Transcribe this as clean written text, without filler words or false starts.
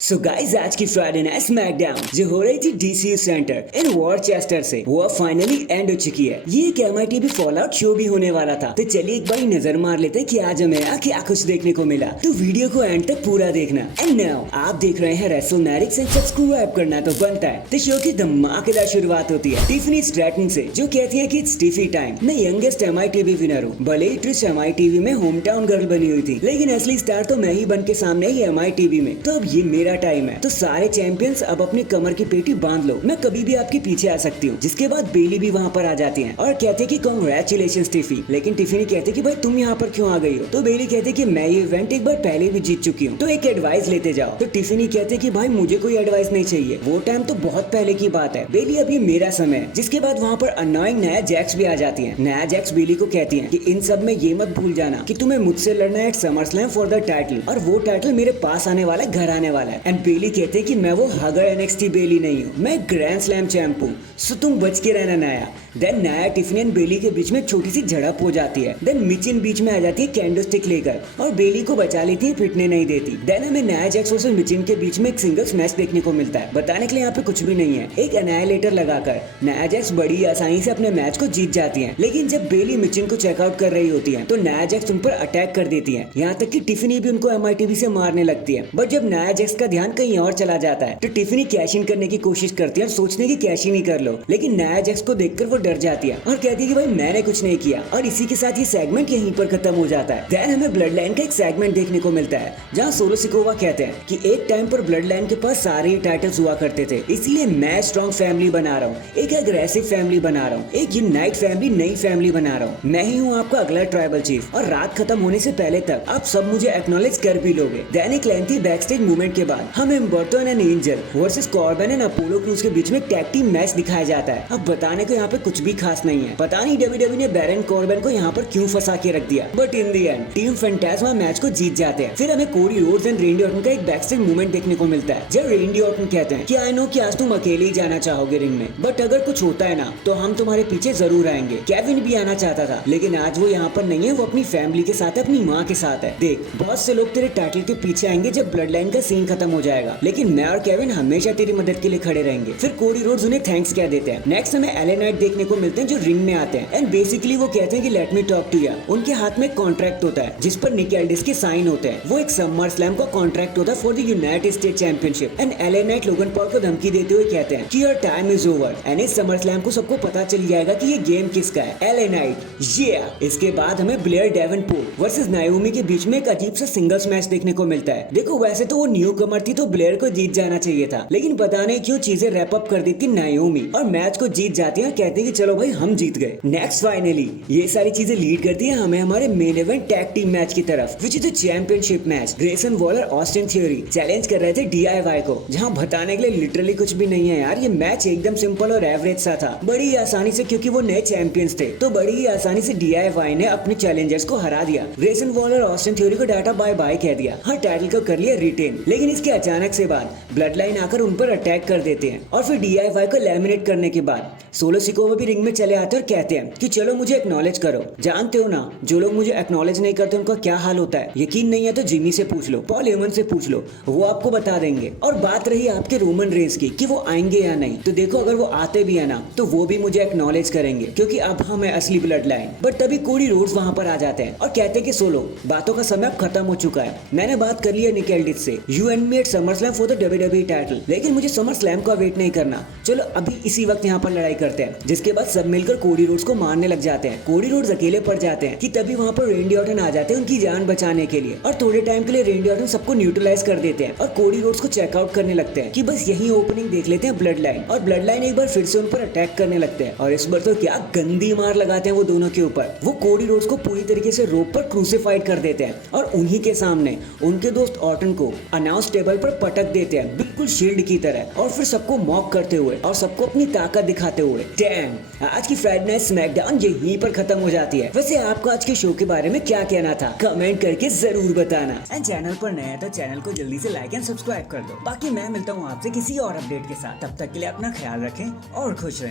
So guys आज की Friday night SmackDown जो हो रही थी डीसीयू सेंटर इन वॉरचेस्टर से वो अब फाइनली एंड हो चुकी है। ये एक एमआईटीवी फॉलआउट शो भी होने वाला था, तो चलिए एक बार नजर मार लेते हैं कि आज हमें क्या कुछ देखने को मिला। तो वीडियो को एंड तक पूरा देखना। एंड नाउ आप देख रहे हैं रेसलमैनिक्स एंड सब्सक्राइब करना तो बनता है। तो शो की धमाकेदार शुरुआत होती है टिफनी स्ट्रैटन से, जो कहती है कि इट्स टिफी टाइम, मैं यंगेस्ट एमआईटीवी विनर हूँ। भले ही ट्रिश एमआईटीवी में होम टाउन गर्ल बनी हुई थी, लेकिन असली स्टार तो मैं ही बन के सामने ही एमआईटीवी में। तो अब ये मेरा टाइम है, तो सारे चैंपियंस अब अपनी कमर की पेटी बांध लो, मैं कभी भी आपके पीछे आ सकती हूँ। जिसके बाद बेली भी वहाँ पर आ जाती है और कहते हैं कि कांग्रेचुलेशंस टिफी। लेकिन टिफी कहते कि भाई तुम यहाँ पर क्यों आ गई हो। तो बेली कहते कि मैं ये इवेंट एक बार पहले भी जीत चुकी हूँ, तो एक एडवाइस लेते जाओ। तो टिफी कहते कि भाई मुझे कोई एडवाइस नहीं चाहिए, वो टाइम तो बहुत पहले की बात है बेली, अभी मेरा समय है। जिसके बाद वहाँ पर अनोइंग नया जैक्स भी आ जाती है। नया जैक्स बेली को कहती है कि इन सब में ये मत भूल जाना कि तुम्हें मुझसे लड़ना है समरस्लैम फॉर द टाइटल, और वो टाइटल मेरे पास आने वाला है, घर आने वाला है। एंड बेली कहते कि मैं वो हगर एनएक्सटी बेली नहीं हूँ, मैं ग्रैंड स्लैम चैंप हूँ, सो तुम बच के रहना नया। देन नया टिफनी एंड बेली के बीच में छोटी सी झड़प हो जाती है। देन मिचिन बीच में आ जाती है कैंडो स्टिक लेकर और बेली को बचा लेती है, पिटने नहीं देती। देन हमें नया जैक्स वर्सेस मिचिन के बीच में एक सिंगल्स मैच देखने को मिलता है। बताने के लिए यहाँ पे कुछ भी नहीं है, एक एनाइलेटर लगाकर नया जैक्स बड़ी आसानी से अपने मैच को जीत जाती है। लेकिन जब बेली मिचिन को चेकआउट कर रही होती है तो नया जैक्स उन पर अटैक कर देती है, यहाँ तक कि टिफनी भी उनको एमआईटीवी से मारने लगती है। बट जब नया जैक्स का ध्यान कहीं और चला जाता है तो टिफनी कैश इन करने की कोशिश करती है और सोचने की कैश इन ही कर लो। लेकिन नया जैक्स को देखकर वो डर जाती है और कहती है कि भाई मैंने कुछ नहीं किया। और इसी के साथ ये सेगमेंट यहीं पर खत्म हो जाता है। देन हमें ब्लड लाइन का एक सेगमेंट देखने को मिलता है जहाँ सोलो सिकोवा कहते हैं कि एक टाइम पर ब्लड लाइन के पास सारे टाइटल्स हुआ करते थे, इसलिए मैं स्ट्रॉन्ग फैमिली बना रहा हूँ, एक एग्रेसिव फैमिली बना रहा हूँ, एक यूनाइट फैमिली, नई फैमिली बना रहा हूँ। मैं ही हूँ आपका अगला ट्राइबल चीफ, और रात खत्म होने से पहले तक आप सब मुझे एक्नॉलेज कर भी लोगे। देन एक लेंथी बैकस्टेज मूवमेंट के बाद हमें Burton and angel versus Corbin and Apollo Crews के बीच में टैग टीम मैच दिखाया जाता है। अब बताने को यहाँ पे कुछ भी खास नहीं है, पता नहीं डब्ल्यूडब्ल्यू ने बैरन कॉर्बिन को यहाँ पर क्यों फंसा के रख दिया, but in the end team Fantasma match को जीत जाते हैं। फिर हमें कोडी रोड्स एंड रेंडी ऑर्टन का एक बैकस्टेज मूवमेंट देखने को मिलता है जब रेंडी ऑर्टन कहते हैं कि आई नो कि आज तुम अकेले ही जाना चाहोगे रिंग में, बट अगर कुछ होता है ना तो हम तुम्हारे पीछे जरूर आएंगे। केविन भी आना चाहता था लेकिन आज वो यहाँ पर नहीं है, वो अपनी फैमिली के साथ है, अपनी माँ के साथ है। देख बहुत से लोग तेरे टाइटल के पीछे आएंगे जब ब्लड लाइन का सीन खत्म हो जाएगा, लेकिन मैं और केविन हमेशा तेरी मदद के लिए खड़े रहेंगे। फिर कोडी रोड्स उन्हें थैंक्स कह देते हैं। नेक्स्ट हमें एले नाइट देखने को मिलते हैं जो रिंग में आते हैं एंड बेसिकली वो कहते हैं कि let me talk to you. उनके हाथ में कॉन्ट्रैक्ट होता है जिस पर निक एल्डिस के साइन होते हैं, वो एक समर स्लैम का कॉन्ट्रैक्ट होता है for the United state championship. And LA Knight Logan Paul को धमकी देते हुए कहते हैं कि your time is over and इस समर स्लैम को सबको पता चल जाएगा कि ये गेम किसका है, एले नाइट। इसके बाद हमें ब्लेयर डेवनपोर्ट वर्सेस नायोमी के बीच में एक अजीब सा सिंगल्स मैच देखने को मिलता है। देखो वैसे तो वो न्यू कमर थी तो ब्लेयर को जीत जाना चाहिए था, लेकिन पता नहीं क्यों चीजें रैप अप कर देती नायोमी और मैच को जीत जाती है, कहते हैं कि चलो भाई हम जीत गए। नेक्स्ट फाइनली ये सारी चीजें लीड करती है हमें हमारे main event tag team match की तरफ, which is the championship match. Grayson Waller Austin theory challenge कर रहे थे डीआईवाई को, जहां बताने के लिए लिटरली कुछ भी नहीं है यार। ये मैच एकदम सिंपल और एवरेज सा था, बड़ी आसानी से, क्योंकि वो नए चैंपियंस थे तो बड़ी ही आसानी से डीआईवाई ने अपने चैलेंजर्स को हरा दिया। ग्रेसन वॉलर ऑस्टिन थ्योरी को डाटा बाय बाय कह दिया, हर टाइटल को कर लिया रिटेन। लेकिन इसके अचानक से बाद ब्लड लाइन आकर उन पर अटैक कर देते हैं और फिर डीआईवाई को लैमिनेट करने के बाद सोलो सिकोवा भी रिंग में चले आते हैं और कहते हैं कि चलो मुझे एक्नॉलेज करो। जानते हो ना जो लोग मुझे एक्नॉलेज नहीं करते उनका क्या हाल होता है। यकीन नहीं है तो जिमी से पूछ लो, पॉल हेमन से पूछ लो, वो आपको बता देंगे। और बात रही आपके रोमन रेंस की कि वो आएंगे या नहीं, तो देखो अगर वो आते भी है ना तो वो भी मुझे एक्नॉलेज करेंगे क्योंकि अब हम है असली ब्लड लाइन। बट तभी कोडी रोड्स वहां पर आ जाते हैं और कहते हैं कि सोलो बातों का समय अब खत्म हो चुका है, मैंने बात कर ली है निक एल्डिस से, you and me at summer slam for the WWE title, लेकिन मुझे समर स्लैम का वेट नहीं करना, चलो अभी इसी वक्त यहाँ पर लड़ाई करते हैं। जिसके बाद सब मिलकर कोडी रोड्स को मारने लग जाते हैं। कोडी रोड्स अकेले पड़ जाते हैं कि तभी वहाँ पर रेंडी ऑर्टन आ जाते हैं उनकी जान बचाने के लिए, और थोड़े टाइम के लिए रेंडी ऑर्टन सबको न्यूट्रलाइज कर देते हैं और कोडी रोड्स को चेकआउट करने लगते हैं कि बस यही ओपनिंग देख लेते हैं ब्लड लाइन। और ब्लड लाइन एक बार फिर से उन पर अटैक करने लगते हैं और इस बार तो क्या गंदी मार लगाते हैं वो दोनों के ऊपर। वो कोडी रोड्स को पूरी तरीके से रोप पर क्रूसिफाइड कर देते हैं और उन्हीं के सामने उनके दोस्त ऑर्टन को अनाउंस टेबल पर पटक देते हैं बिल्कुल शील्ड की तरह, और फिर सबको मॉक करते हुए और सबको अपनी ताकत दिखाते हुए। डैम, आज की फ्राइडे नाइट स्मैकडाउन यहीं पर खत्म हो जाती है। वैसे आपको आज के शो के बारे में क्या कहना था कमेंट करके जरूर बताना। एंड चैनल पर नया है तो चैनल को जल्दी से लाइक एंड सब्सक्राइब कर दो। बाकी मैं मिलता हूँ आपसे किसी और अपडेट के साथ, तब तक के लिए अपना ख्याल रखें और खुश रहें।